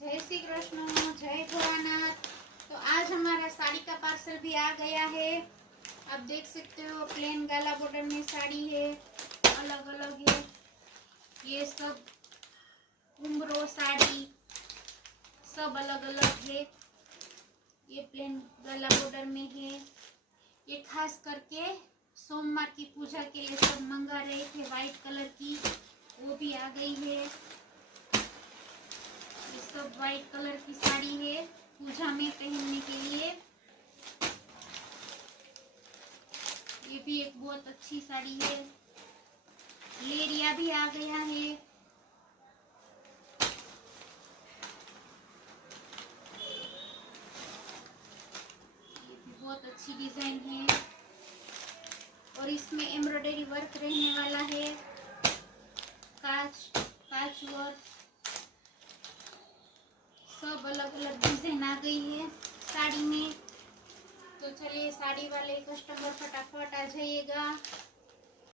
जय श्री कृष्ण, जय भोलानाथ। तो आज हमारा साड़ी का पार्सल भी आ गया है। आप देख सकते हो प्लेन गला बॉर्डर में साड़ी है, अलग अलग है। ये सब घुंघरू साड़ी सब अलग अलग है। ये प्लेन गला बॉर्डर में है। ये खास करके सोमवार की पूजा के लिए सब मंगा रहे थे, व्हाइट कलर की, वो भी आ गई है। ये सब व्हाइट कलर की साड़ी है पूजा में पहनने के लिए। ये भी एक बहुत अच्छी साड़ी है। लेरिया भी आ गया है। ये भी बहुत अच्छी डिजाइन है और इसमें एम्ब्रॉयडरी वर्क रहने वाला है, कांच वर्क, सब अलग अलग डिजाइन आ गई है साड़ी में। तो चलिए साड़ी वाले कस्टमर फटाफट आ जाइएगा।